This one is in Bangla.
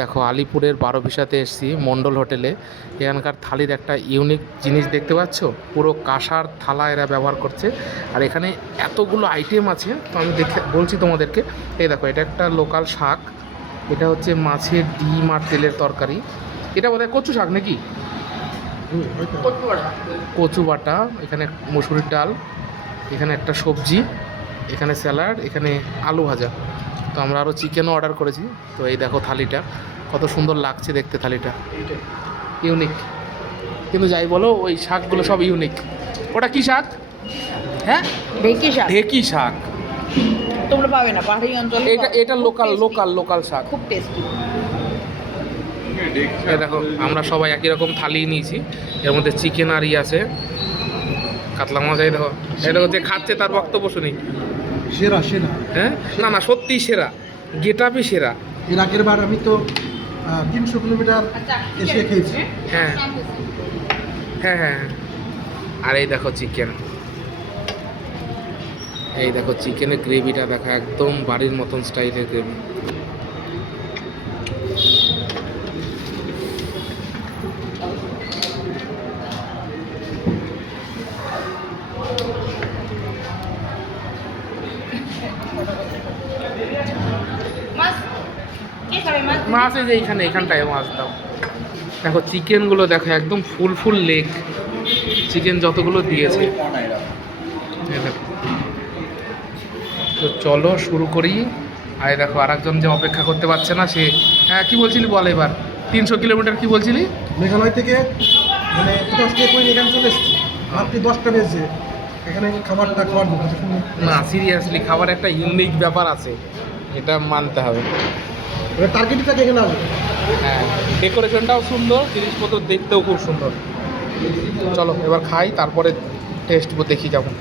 দেখো আলিপুরের বারোবিশাতে এসেছি মণ্ডল হোটেলে। এখানকার থালির একটা ইউনিক জিনিস দেখতে পাচ্ছ, পুরো কাঁসার থালা এরা ব্যবহার করছে। আর এখানে এতগুলো আইটেম আছে, তো আমি দেখে বলছি তোমাদেরকে। এই দেখো, এটা একটা লোকাল শাক, এটা হচ্ছে মাছের ডিম আর তেলের তরকারি। এটা বোধহয় কচু শাক নাকি? কচু বাটা, এখানে মসুরির ডাল, এখানে একটা সবজি, এখানে স্যালাড, এখানে আলু ভাজা। তো আমরা আরও চিকেনও অর্ডার করেছি। তো এই দেখো থালিটা কত সুন্দর লাগছে দেখতে, থালিটা ইউনিক। কিন্তু যাই বলো, ওই শাকগুলো সব ইউনিক। ওটা কি শাক? হ্যাঁ, ঢেঁকি শাক ঢেঁকি শাক। তোমরা পাবে না, পাহাড়ি অঞ্চলে এটা এটা লোকাল লোকাল লোকাল শাক। খুব টেস্টি। এই দেখো, আমরা সবাই একই রকম থালি নিয়েছি। এর মধ্যে চিকেন আর আছে কাতলা মাছ। এই দেখো, এই দেখো, যে খাচ্ছে তার বক্তব্য শুনি। সেরা সেরা। হ্যাঁ, না না, সত্যিই সেরা, গেটআপই সেরা। এর আগের বার আমি তো 300 কিলোমিটার এসে খেয়েছি। হ্যাঁ হ্যাঁ হ্যাঁ। আর এই দেখো চিকেন, এই দেখো চিকেনের গ্রেভিটা দেখো, একদম বাড়ির মতন স্টাইলের গ্রেভি। মাছ এই যে এইখানটায় মাছ দাও। দেখো চিকেনগুলো দেখো, একদম ফুল ফুল লেগ চিকেন যতগুলো দিয়েছে। এই দেখো। তো চলো শুরু করি। আর এই দেখো আরেকজন যে অপেক্ষা করতে পারছে না, সে, হ্যাঁ কি বলছিলি বল এবার। 300 কিলোমিটার কি বলছিলি? মেঘালয় থেকে মানে কোথাও স্টে করে এখানে চলে এসেছি। রাত্রি 10টা বেজে এখানে খাবারটা খাওয়ার জন্য। না সিরিয়াসলি, খাবার একটা ইউনিক ব্যাপার আছে, এটা মানতে হবে। এবার টার্গেটই থাকে এখানে আসবে। হ্যাঁ, ডেকোরেশনটাও সুন্দর, জিনিসপত্র দেখতেও খুব সুন্দর। চলো এবার খাই, তারপরে টেস্ট দেখি কেমন।